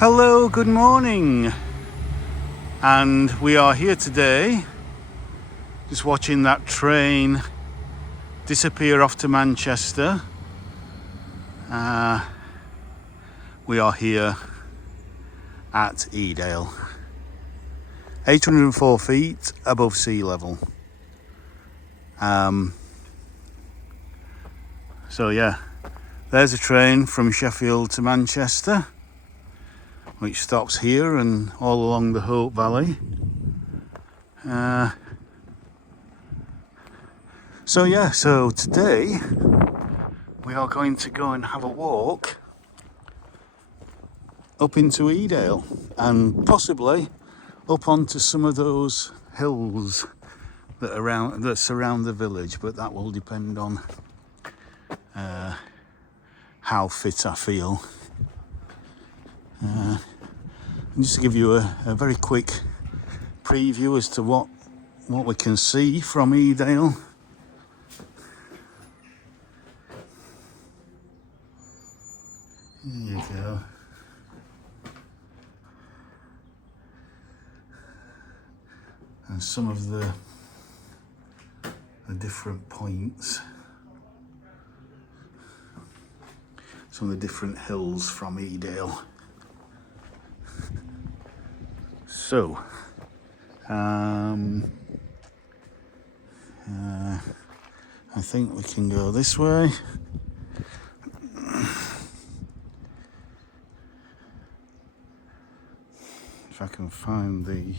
Hello, good morning, and we are here today just watching that train disappear off to Manchester. We are here at Edale, 804 feet above sea level. So yeah, there's a train from Sheffield to Manchester, which stops here and all along the Hope Valley. So today we are going to go and have a walk up into Edale and possibly up onto some of those hills that surround the village, but that will depend on how fit I feel. And just to give you a very quick preview as to what we can see from Edale. There you go. And some of the different points, some of the different hills from Edale. So, I think we can go this way. If I can find the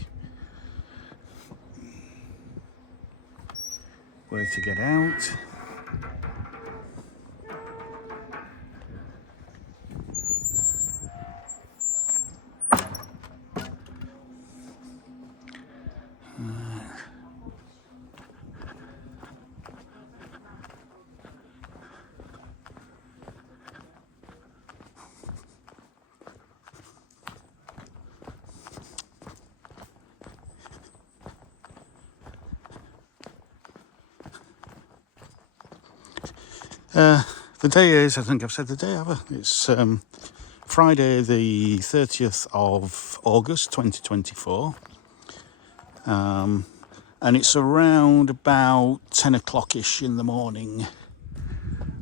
way to get out. The day is, I think I've said the day ever, it's Friday the 30th of August 2024, and it's around about 10 o'clock-ish in the morning.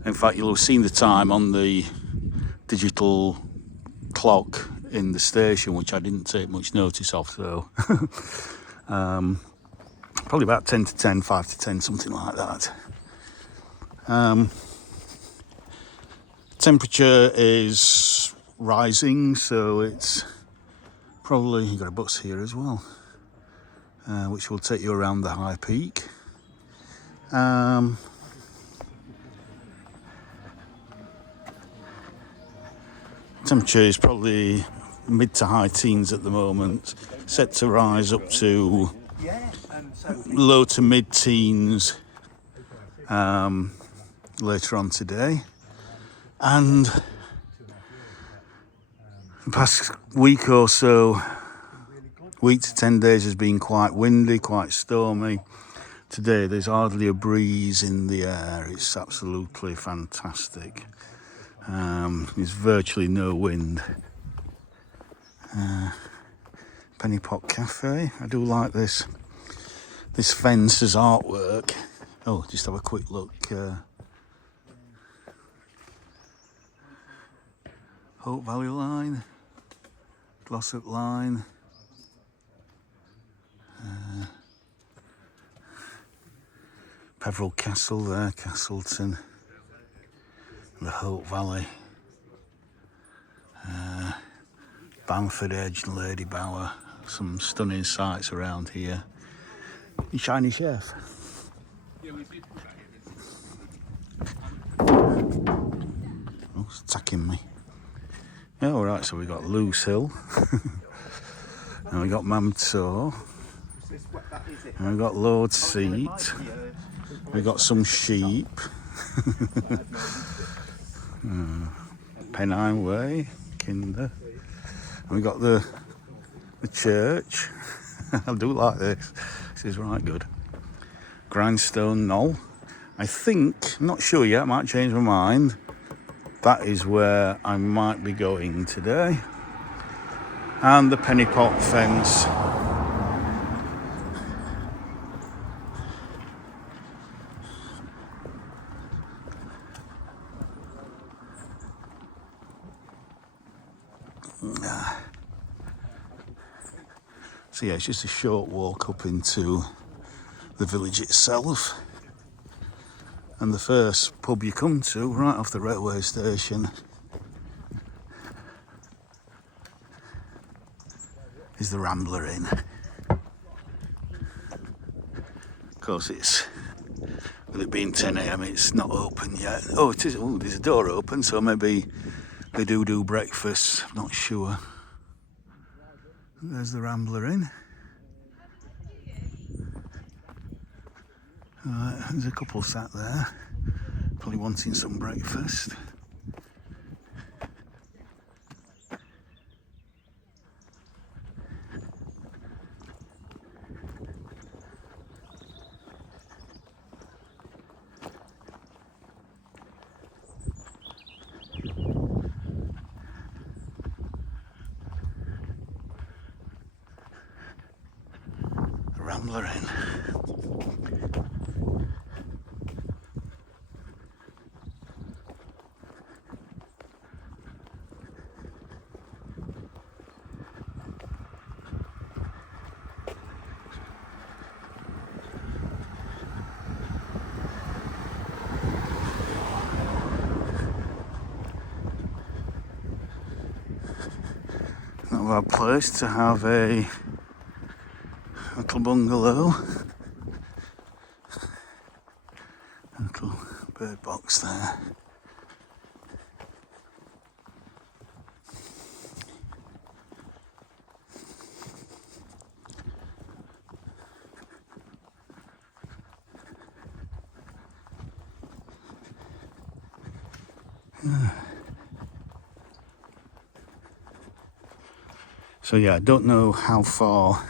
In fact, you'll have seen the time on the digital clock in the station, which I didn't take much notice of, so probably about 10 to 10, 5 to 10, something like that. Temperature is rising, so it's probably, you've got a bus here as well, which will take you around the high peak. Temperature is probably mid to high teens at the moment, set to rise up to low to mid teens later on today. And the past week or so, week to 10 days, has been quite windy, quite stormy. Today there's hardly a breeze in the air. It's absolutely fantastic. There's virtually no wind. Penny Pot Cafe. I do like this fence as artwork. Oh, just have a quick look. Hope Valley Line, Glossop Line, Peveril Castle there, Castleton, the Hope Valley, Bamford Edge, Lady Bower, some stunning sights around here. Shiny Chef. Oh, it's attacking me. Yeah, all right, so we got Loose Hill, and we got Mamtor, and we got Lord's Seat, we got some sheep, Pennine Way, Kinder, and we got the church. I do like this. This is right good. Grindstone Knoll. I think, I'm not sure yet, I might change my mind. That is where I might be going today. and the penny pot fence. So yeah, it's just a short walk up into the village itself. And the first pub you come to, right off the railway station, is the Rambler Inn. Of course, it's, with it being 10 AM, it's not open yet. Oh, it is. Oh, there's a door open, so maybe they do breakfast. I'm not sure. There's the Rambler Inn. There's a couple sat there, probably wanting some breakfast. The Rambler Inn. Not a bad place to have a little bungalow. A little bird box there. So yeah, I don't know how far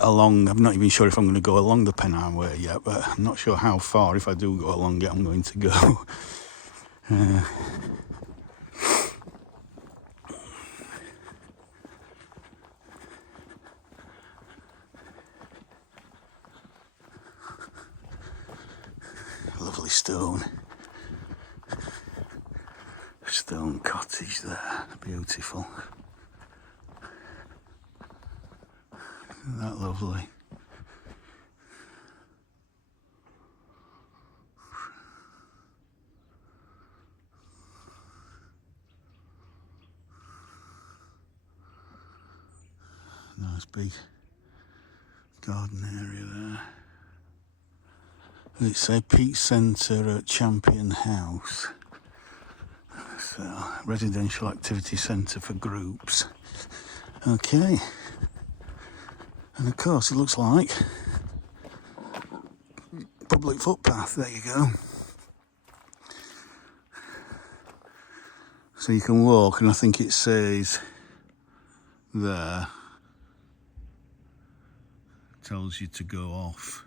along, I'm not even sure if I'm going to go along the Pennine Way yet, but I'm not sure how far, if I do go along it, I'm going to go. Lovely stone cottage there, beautiful. Isn't that lovely? Nice big garden area there. Does it say Peak Centre at Champion House? So, residential activity centre for groups. Okay. And of course, it looks like public footpath. There you go. So you can walk, and I think it says there, tells you to go off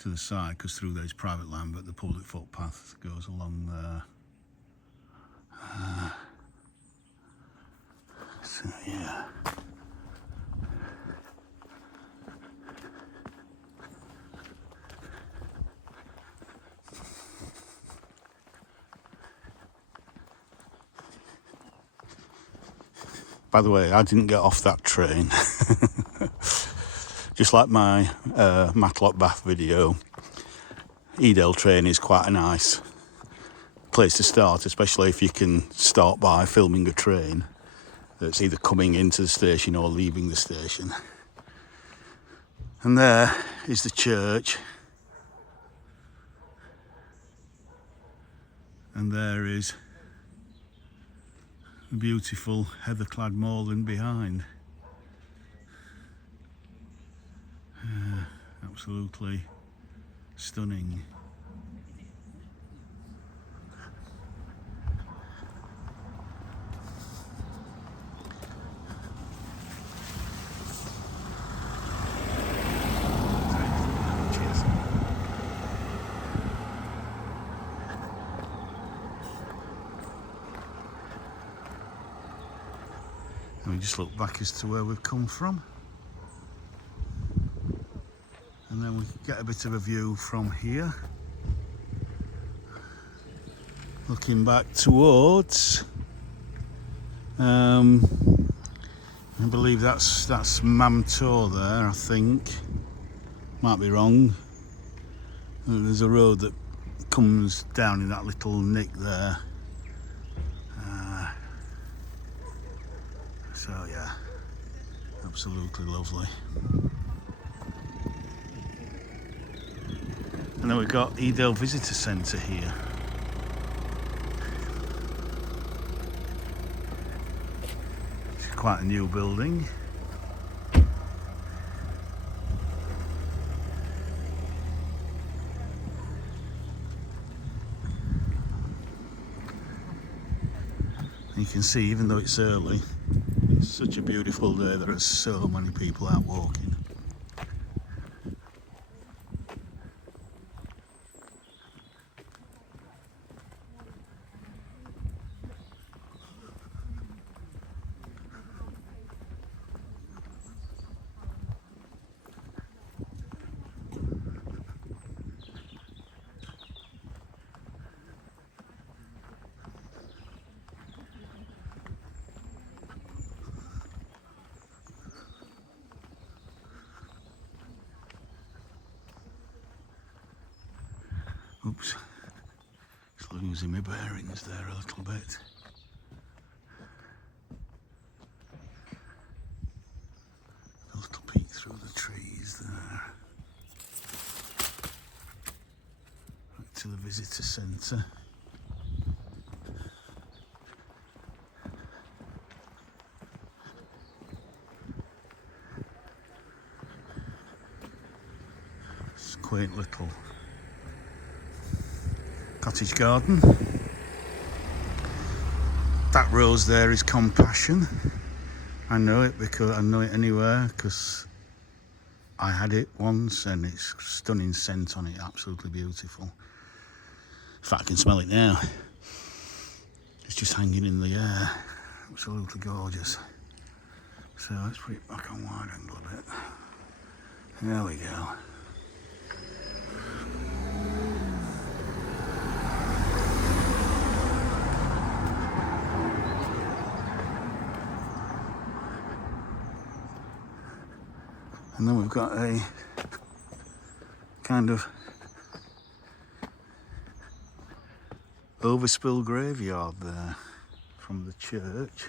to the side because through there is private land, but the public footpath goes along there. So yeah. By the way, I didn't get off that train. Just like my Matlock Bath video, Edale train is quite a nice place to start, especially if you can start by filming a train that's either coming into the station or leaving the station. And there is the church. And there is the beautiful heather-clad moorland behind. Absolutely stunning. We just look back as to where we've come from, and then we get a bit of a view from here, looking back towards I believe that's Mamtor there, I think. Might be wrong. There's a road that comes down in that little nick there. So yeah, absolutely lovely. And then we've got Edale Visitor Centre here. It's quite a new building. You can see, even though it's early, it's such a beautiful day. There are so many people out walking. Oops, just losing my bearings there a little bit. A little peek through the trees there. Back to the visitor centre. It's a quaint little cottage garden. That rose there is Compassion. I know it because I know it anywhere because I had it once, and it's stunning scent on it, absolutely beautiful. In fact, I can smell it now. It's just hanging in the air, absolutely gorgeous. So let's put it back on wide angle a bit. There we go. And then we've got a kind of overspill graveyard there from the church,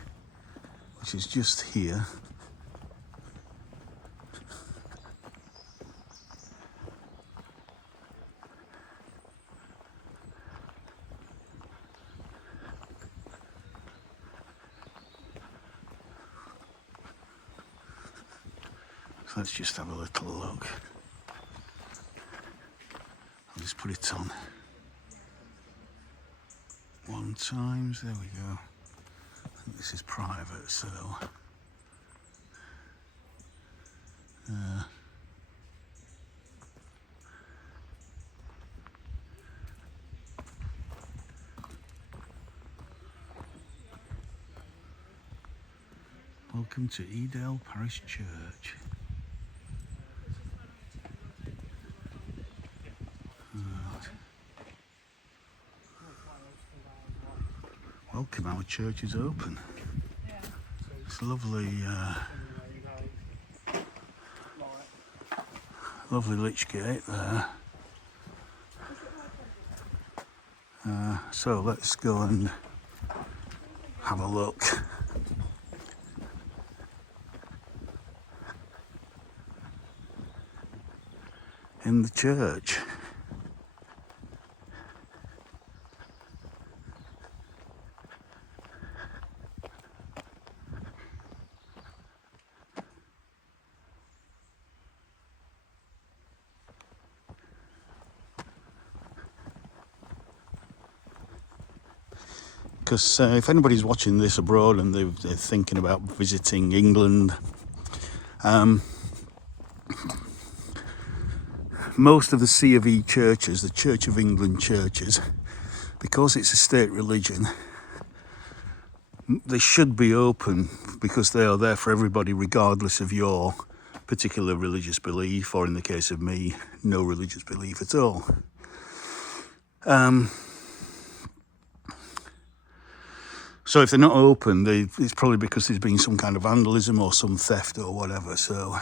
which is just here. So let's just have a little look. I'll just put it on 1 times, there we go. I think this is private, so welcome to Edale Parish Church. Welcome, our church is open. It's a lovely, lovely lich gate there. So let's go and have a look. In the church. Because if anybody's watching this abroad and they're thinking about visiting England, most of the C of E churches, the Church of England churches, because it's a state religion, They should be open because they are there for everybody, regardless of your particular religious belief, or in the case of me, no religious belief at all. So if they're not open, it's probably because there's been some kind of vandalism or some theft or whatever. So,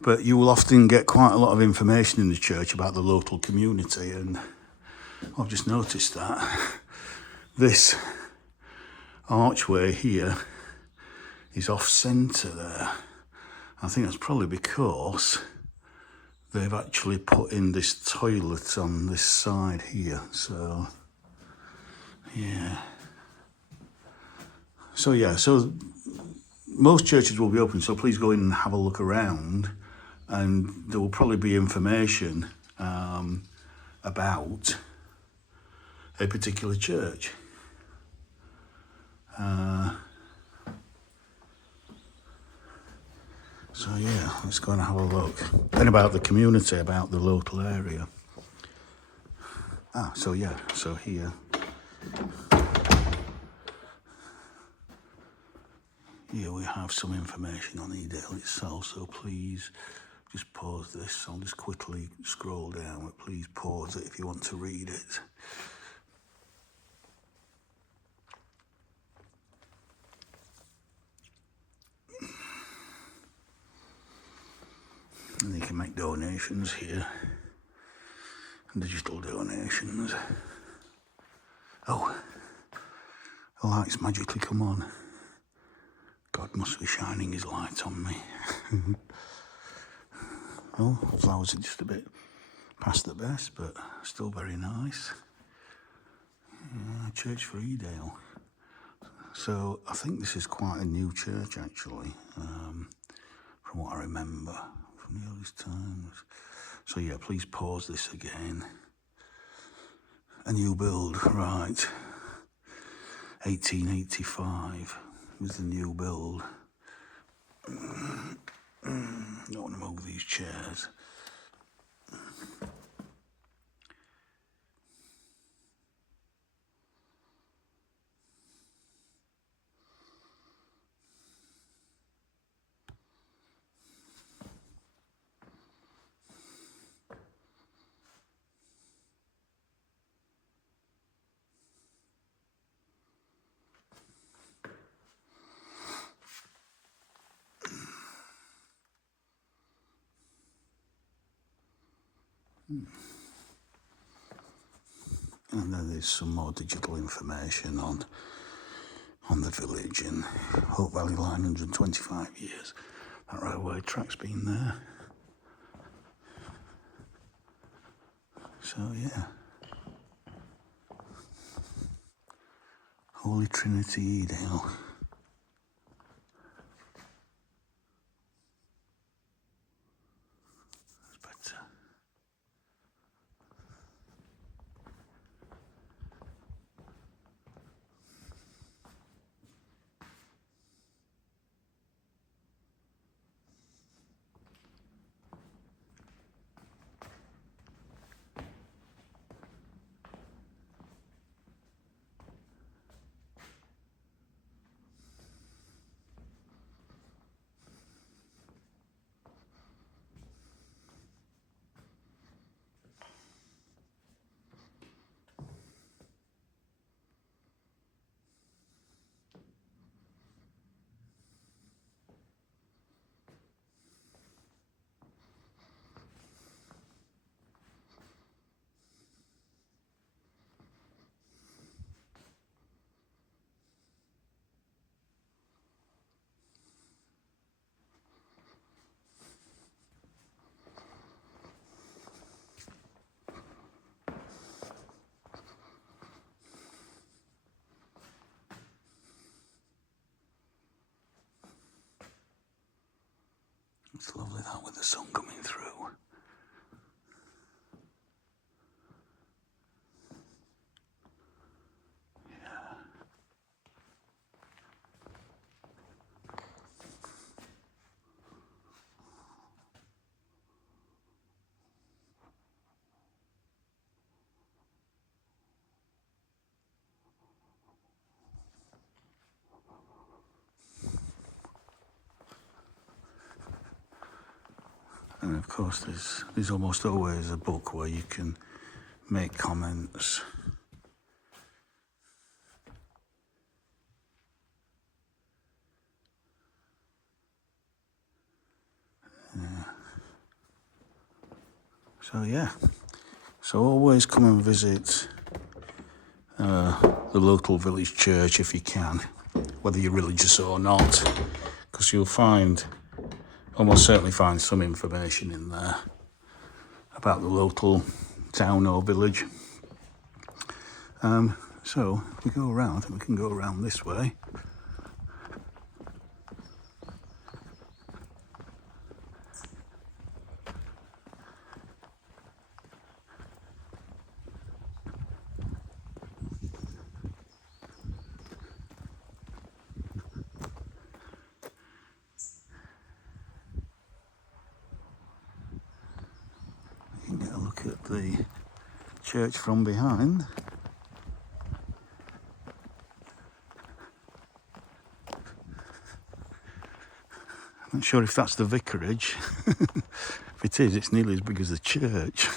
but you will often get quite a lot of information in the church about the local community, and I've just noticed that this archway here is off centre there. I think that's probably because they've actually put in this toilet on this side here. So, yeah. So most churches will be open, so please go in and have a look around, and there will probably be information about a particular church. So yeah, let's go and have a look. And about the community, about the local area. So here. Here we have some information on Edale itself, so please just pause this. I'll just quickly scroll down, but please pause it if you want to read it. And you can make donations here, digital donations. Oh, the lights magically come on. God must be shining his light on me. Oh, flowers are just a bit past the best, but still very nice. Church for Edale. So I think this is quite a new church actually, from what I remember from the earliest times. So yeah, please pause this again. A new build, right. 1885 was the new build. Don't want to move these chairs. And then there's some more digital information on the village and Hope Valley Line, 125 years. That railway track's been there. So yeah. Holy Trinity Edale. That's better. It's lovely that with the sun coming through. And of course there's almost always a book where you can make comments. So yeah, so always come and visit the local village church if you can, whether you're religious or not, because you'll almost certainly find some information in there about the local town or village. So if we go around, we can go around this way. You can get a look at the church from behind. I'm not sure if that's the vicarage. If it is, it's nearly as big as the church.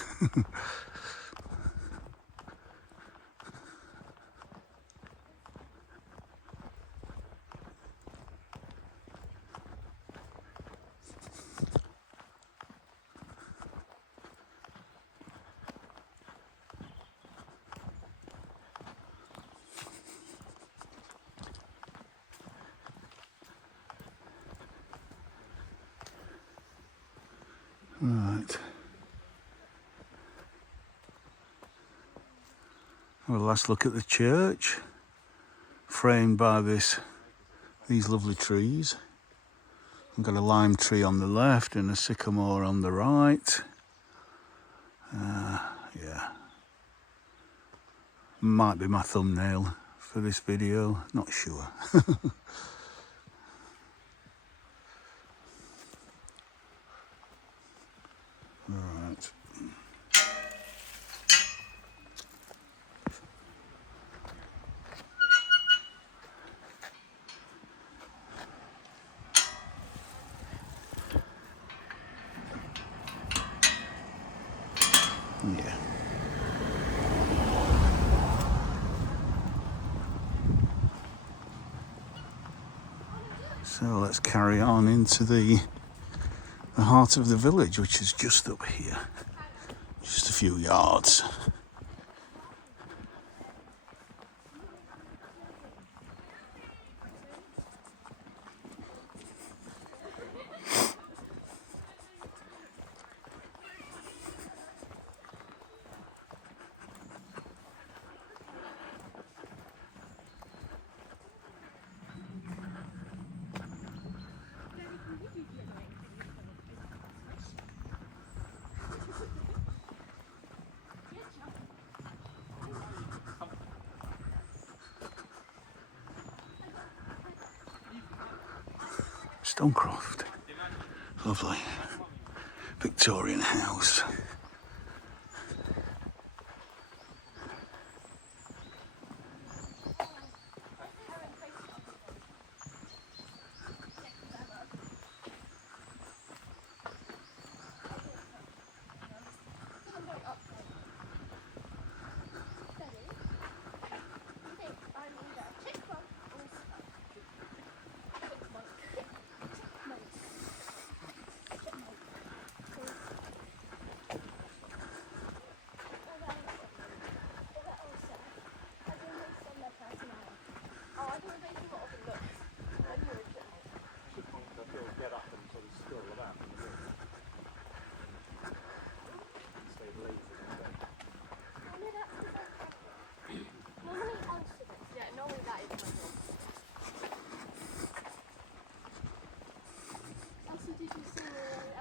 Right. Have a last look at the church, framed by these lovely trees. We've got a lime tree on the left and a sycamore on the right. Yeah. Might be my thumbnail for this video, not sure. Right. Yeah. So let's carry on into the heart of the village, which is just up here, just a few yards. Stonecroft, lovely Victorian house.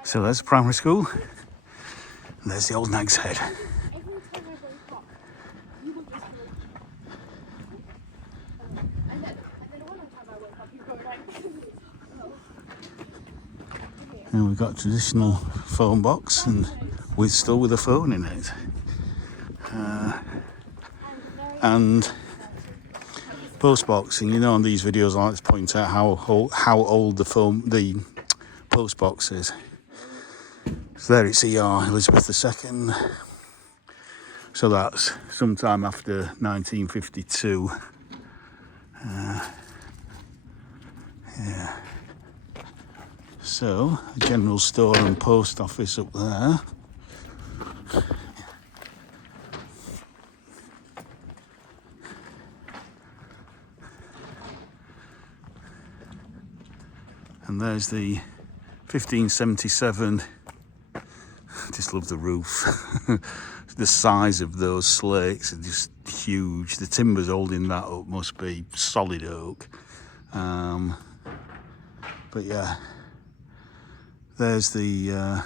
So there's the primary school, and there's the old Nag's Head. And we've got a traditional phone box, and we're still with a phone in it. And post boxing, you know, on these videos I like to point out how old the post box is. So there it's ER, Elizabeth II. So that's sometime after 1952. Yeah. So, a general store and post office up there. And there's the 1577. I just love the roof. The size of those slates are just huge. The timbers holding that up must be solid oak. But yeah, there's the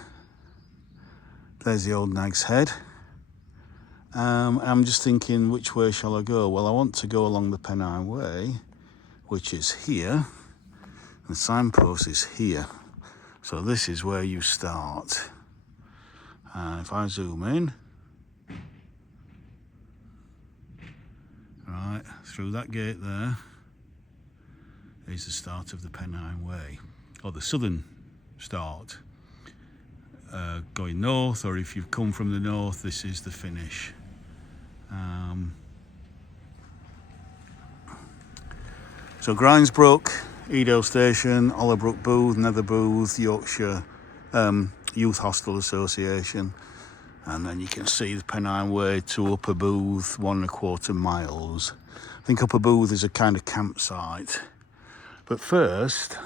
old Nag's Head. I'm just thinking, which way shall I go? Well, I want to go along the Pennine Way, which is here. The signpost is here. So this is where you start. If I zoom in, right, through that gate there is the start of the Pennine Way, or the southern start. Going north, or if you've come from the north, this is the finish. So Grindsbrook, Edale Station, Hollowbrook Booth, Nether Booth, Yorkshire Youth Hostel Association, and then you can see the Pennine Way to Upper Booth, 1¼ miles. I think Upper Booth is a kind of campsite. But first,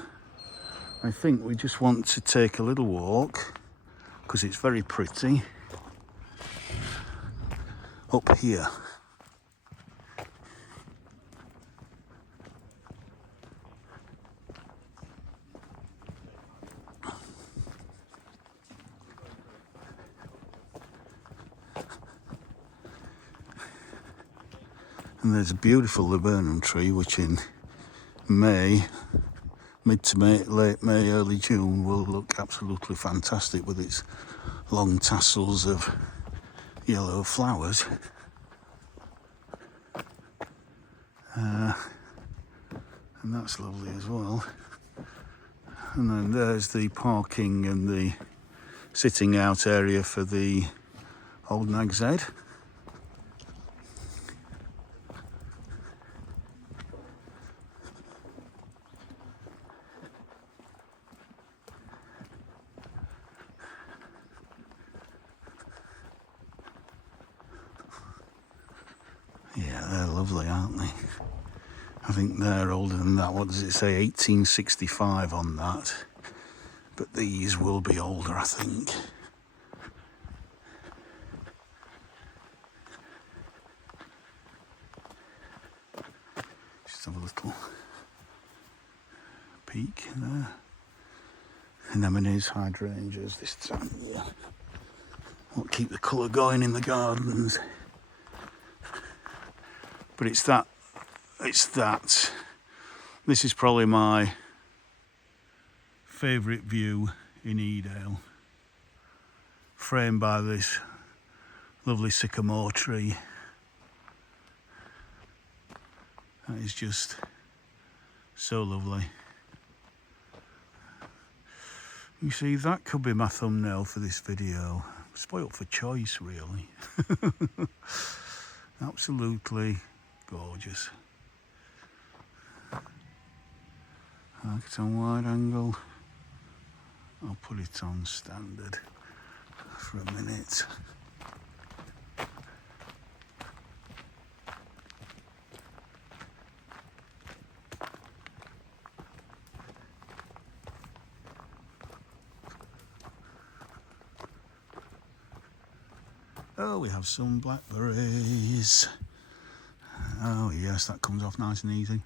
I think we just want to take a little walk, because it's very pretty, up here. And there's a beautiful laburnum tree, which in May, mid to late May, early June, will look absolutely fantastic with its long tassels of yellow flowers. And that's lovely as well. And then there's the parking and the sitting out area for the old Nag's Head. Yeah, they're lovely, aren't they? I think they're older than that. What does it say? 1865 on that. But these will be older, I think. Just have a little peek there. Anemones, hydrangeas this time of year. Won't keep the colour going in the gardens. But it's that. This is probably my favourite view in Edale, framed by this lovely sycamore tree. That is just so lovely. You see, that could be my thumbnail for this video. Spoilt for choice, really. Absolutely gorgeous. Like it on wide angle. I'll put it on standard for a minute. Oh, we have some blackberries. Oh yes, that comes off nice and easy.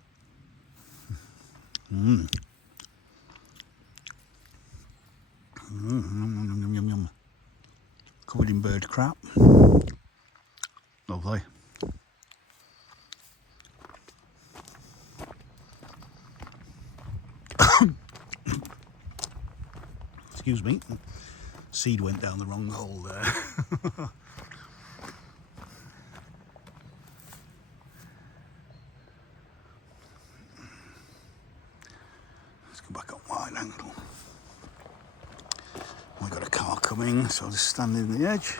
Yum, yum, yum, yum. Covered in bird crap. Lovely. Excuse me. Seed went down the wrong hole there. Let's go back on wide angle. We got a car coming, so I'll just stand in the edge.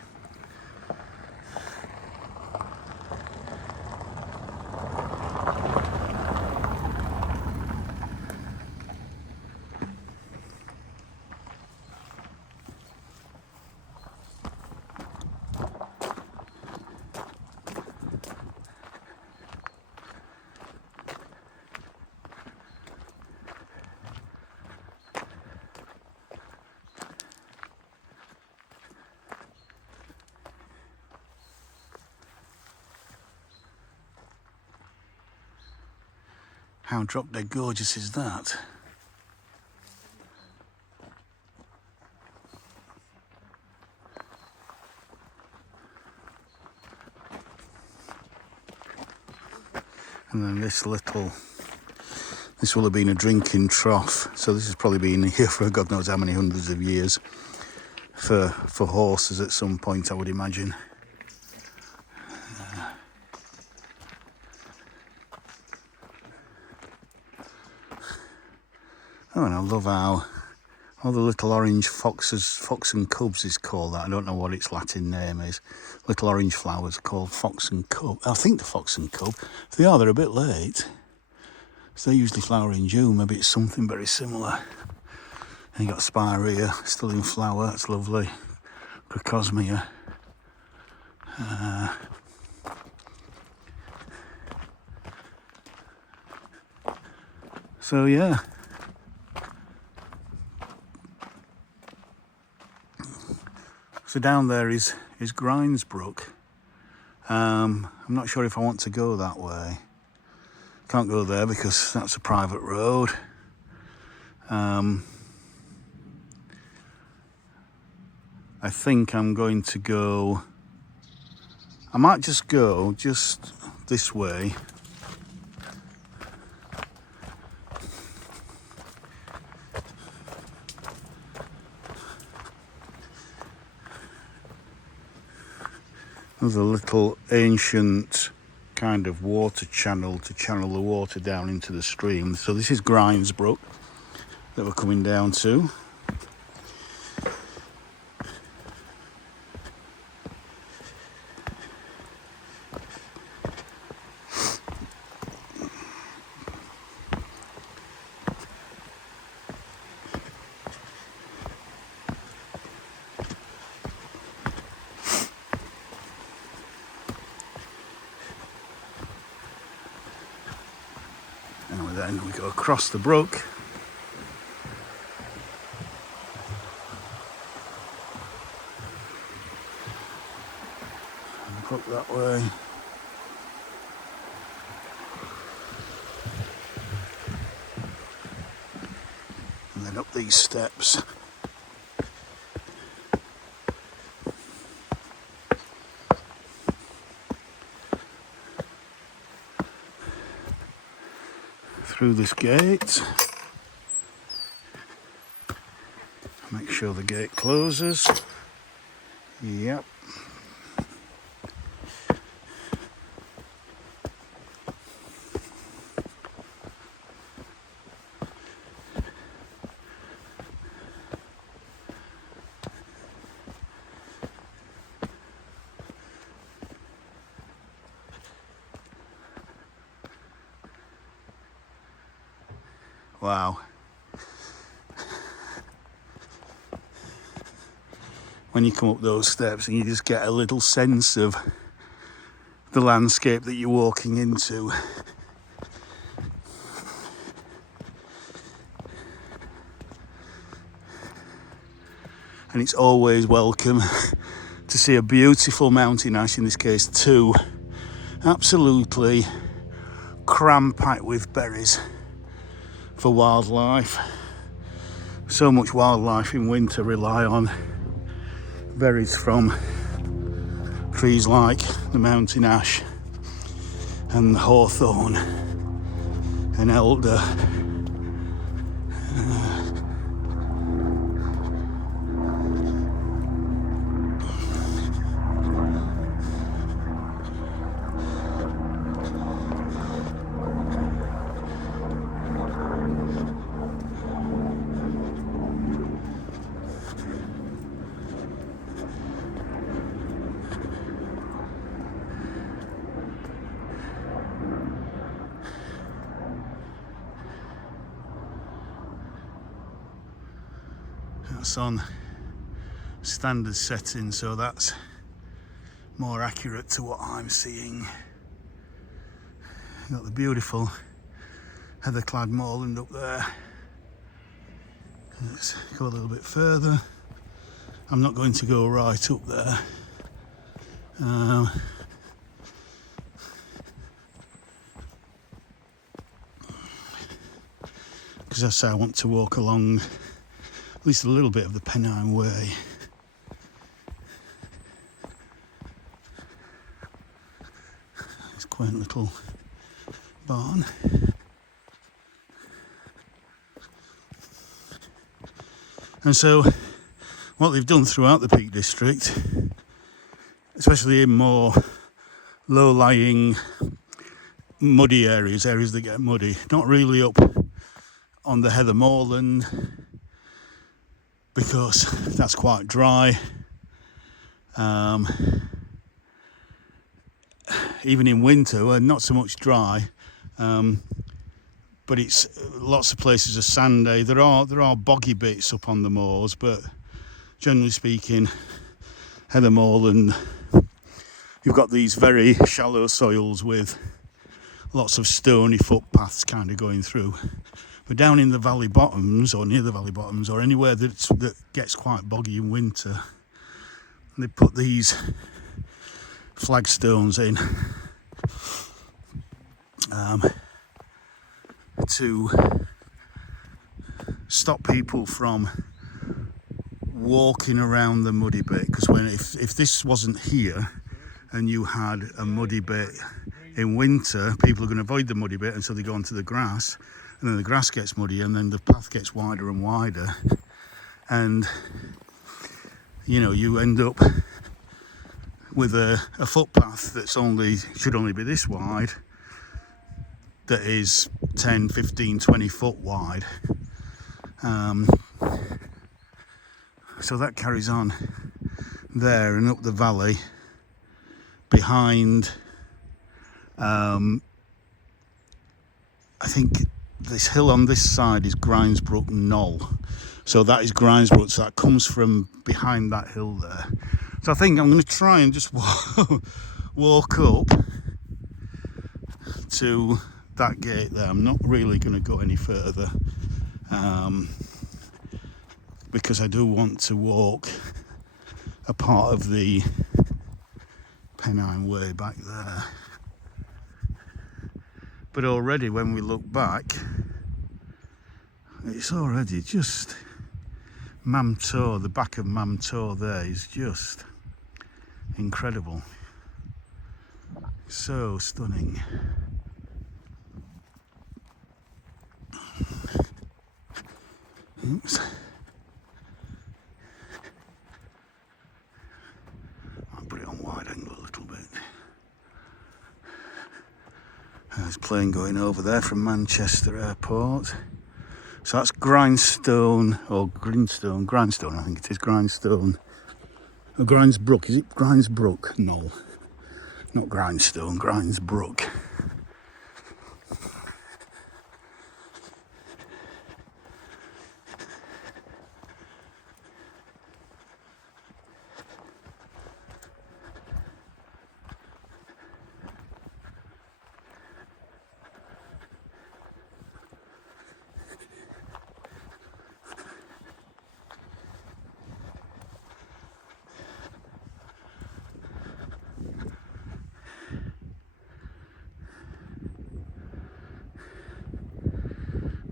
How drop dead gorgeous is that? And then this will have been a drinking trough. So this has probably been here for God knows how many hundreds of years for horses at some point, I would imagine. Oh, and I love how all the little orange fox and cubs is called that. I don't know what its Latin name is. Little orange flowers called fox and cub. I think the fox and cub. If they are, they're a bit late. So they usually flower in June. Maybe it's something very similar. And you got spirea still in flower. That's lovely. Crocosmia. So yeah. So down there is Grindsbrook. I'm not sure if I want to go that way. Can't go there because that's a private road. I think I'm going to go. I might just go this way. There's a little ancient kind of water channel to channel the water down into the stream. So this is Grindsbrook that we're coming down to. And then we go across the brook. And brook that way. And then up these steps. Through this gate. Make sure the gate closes. Yep. Wow. When you come up those steps and you just get a little sense of the landscape that you're walking into. And it's always welcome to see a beautiful mountain ash, in this case two, absolutely cram-packed with berries for wildlife. So much wildlife in winter rely on berries from trees like the mountain ash and the hawthorn and elder. that's on standard setting, so that's more accurate to what I'm seeing. Got the beautiful heather-clad moorland up there. Let's go a little bit further. I'm not going to go right up there. Because I say I want to walk along at least a little bit of the Pennine Way. It's a quaint little barn. And so what they've done throughout the Peak District, especially in more low-lying muddy areas that get muddy, not really up on the heather moorland because that's quite dry. Even in winter, well, not so much dry, but it's lots of places are sandy. There are boggy bits up on the moors, but generally speaking, heather moorland, you've got these very shallow soils with lots of stony footpaths kind of going through. But down in the valley bottoms, or near the valley bottoms, or anywhere that gets quite boggy in winter, they put these flagstones in to stop people from walking around the muddy bit. Because if this wasn't here and you had a muddy bit in winter, people are going to avoid the muddy bit, and so they go onto the grass, and then the grass gets muddy, and then the path gets wider and wider, and you end up with a footpath that's should only be this wide, that is 10, 15, 20 foot wide. So that carries on there and up the valley behind, I think this hill on this side is Grimesbrook Knoll. So that is Grimesbrook, so that comes from behind that hill there. So I think I'm going to try and just walk up to that gate there. I'm not really going to go any further because I do want to walk a part of the Pennine Way back there. But already when we look back, it's already just Mam Tor. The back of Mam Tor there is just incredible. So stunning. Oops. I'll put it on wide angle a little bit. There's a plane going over there from Manchester Airport. So that's Grindstone, or Grindstone, I think it is, Grindstone. Or Grimesbrook, is it Grimesbrook? No, not Grindstone, Grimesbrook.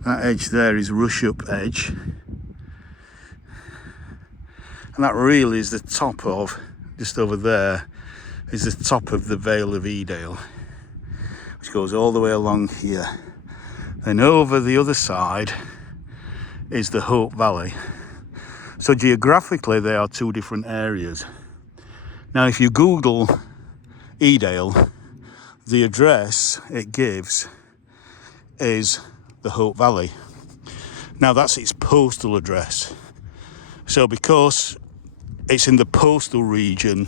That edge there is Rush Up Edge, and that really is the top of, just over there, is the top of the Vale of Edale, which goes all the way along here. Then over the other side is the Hope Valley. So geographically they are two different areas. Now if you Google Edale, the address it gives is the Hope Valley. Now that's its postal address. So because it's in the postal region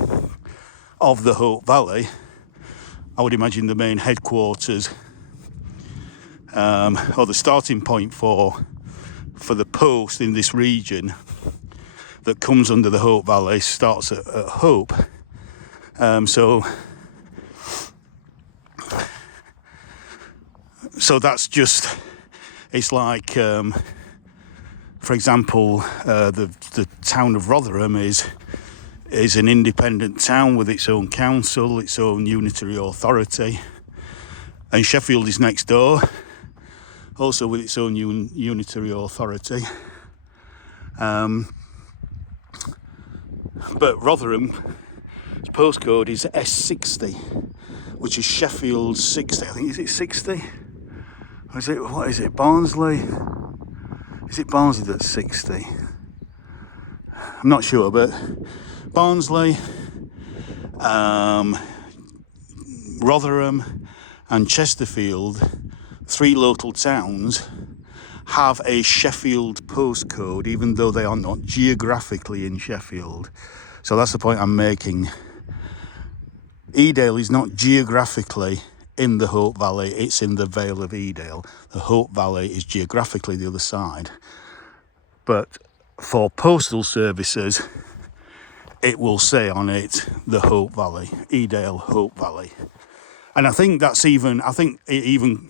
of the Hope Valley, I would imagine the main headquarters or the starting point for the post in this region that comes under the Hope Valley starts at Hope. So that's just, it's like, for example, the town of Rotherham is an independent town with its own council, its own unitary authority, and Sheffield is next door, also with its own unitary authority. But Rotherham's postcode is S60, which is Sheffield 60. I think, is it 60? Or is it, what is it, Barnsley? Is it Barnsley that's 60? I'm not sure, but Barnsley, Rotherham and Chesterfield, 3 local towns, have a Sheffield postcode, even though they are not geographically in Sheffield. So that's the point I'm making. Edale is not geographically in the Hope Valley, it's in the Vale of Edale. The Hope Valley is geographically the other side. But for postal services, it will say on it the Hope Valley, Edale Hope Valley. And I think even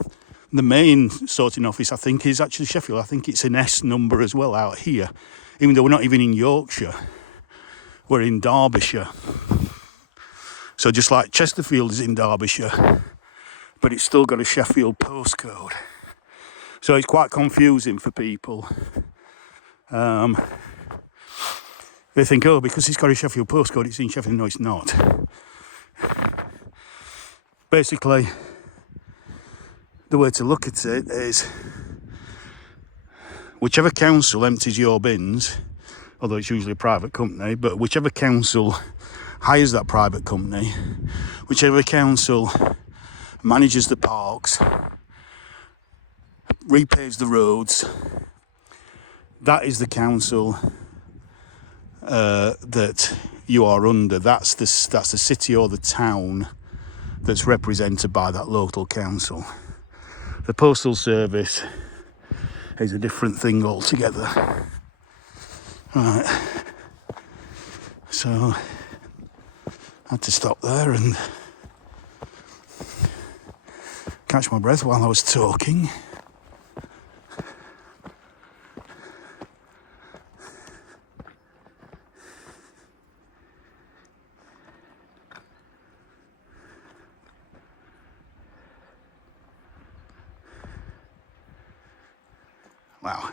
the main sorting office, I think, is actually Sheffield. I think it's an S number as well out here. Even though we're not even in Yorkshire, we're in Derbyshire. So just like Chesterfield is in Derbyshire, but it's still got a Sheffield postcode. So it's quite confusing for people. They think, oh, because it's got a Sheffield postcode, it's in Sheffield. No, it's not. Basically, the way to look at it is whichever council empties your bins, although it's usually a private company, but whichever council hires that private company, whichever council manages the parks, repaves the roads, that is the council that you are under. That's the city or the town that's represented by that local council. The postal service is a different thing altogether. Right, so I had to stop there and catch my breath while I was talking. Wow.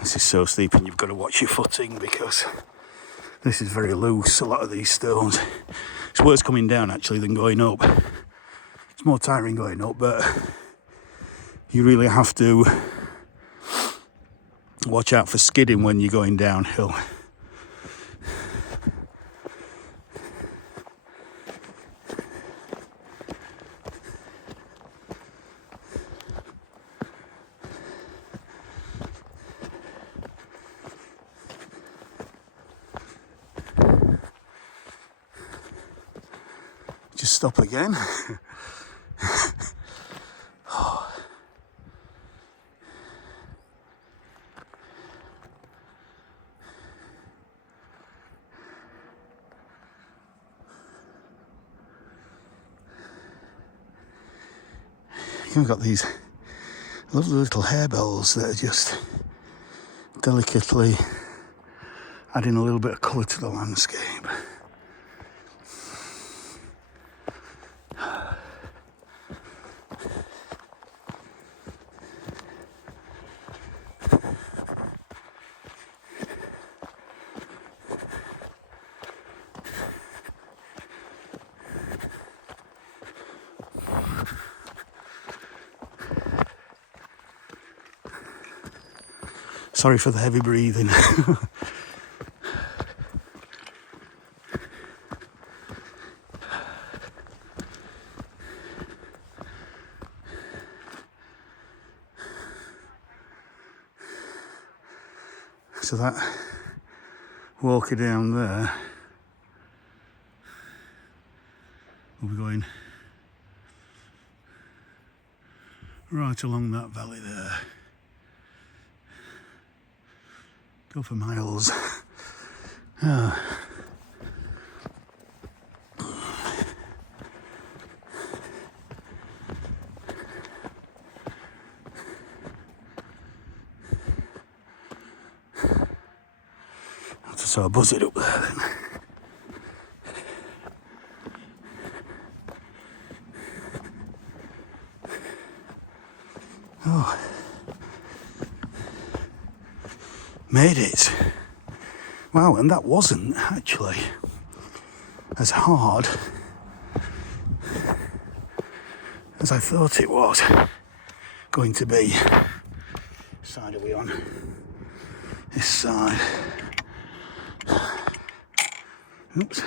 This is so steep and you've got to watch your footing because this is very loose, a lot of these stones. It's worse coming down actually than going up. It's more tiring going up, but you really have to watch out for skidding when you're going downhill. Just stop again. We've got these lovely little harebells that are just delicately adding a little bit of colour to the landscape. Sorry for the heavy breathing. to that walker down there, we'll be going right along that valley there. Go for miles. Oh. So I'll buzz it up there then. Oh, made it. Wow, and that wasn't actually as hard as I thought it was going to be. What side are we on? This side. Oops,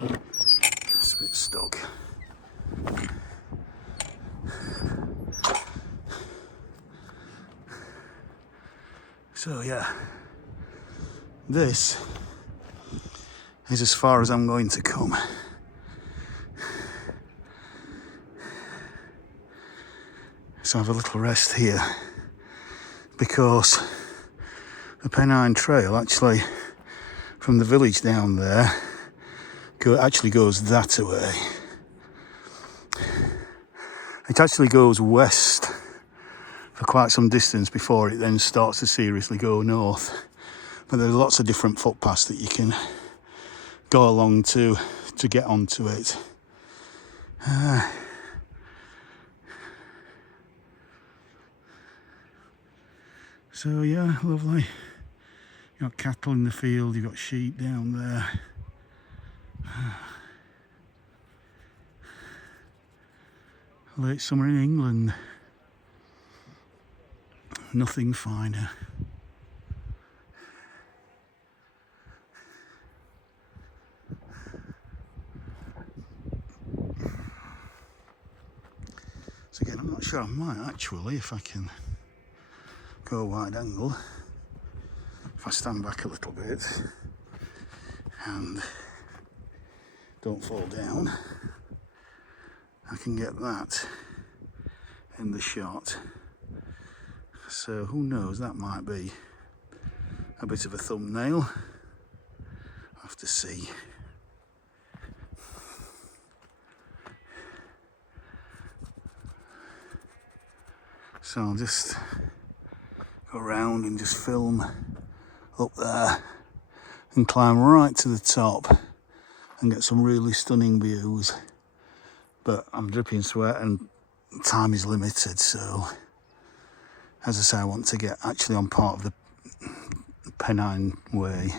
it's a bit stuck. So yeah, this is as far as I'm going to come. So I have a little rest here because the Pennine Trail actually from the village down there actually goes that way. It actually goes west for quite some distance before it then starts to seriously go north. But there's lots of different footpaths that you can go along to get onto it. So yeah, lovely. You've got cattle in the field, you've got sheep down there. Late summer in England. Nothing finer. So again, I'm not sure I might actually, if I can go wide angle. If I stand back a little bit and don't fall down, I can get that in the shot. So who knows, that might be a bit of a thumbnail. I'll have to see. So I'll just go around and just film up there and climb right to the top and get some really stunning views. But I'm dripping sweat and time is limited, so as I say, I want to get actually on part of the Pennine Way.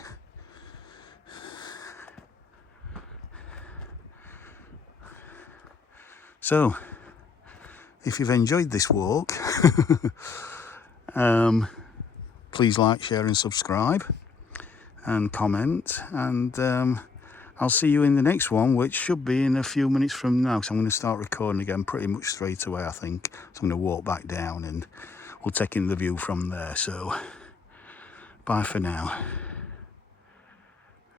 So if you've enjoyed this walk, please like, share and subscribe and comment, and I'll see you in the next one, which should be in a few minutes from now, so I'm going to start recording again pretty much straight away, I think. So I'm going to walk back down and we'll take in the view from there. So bye for now.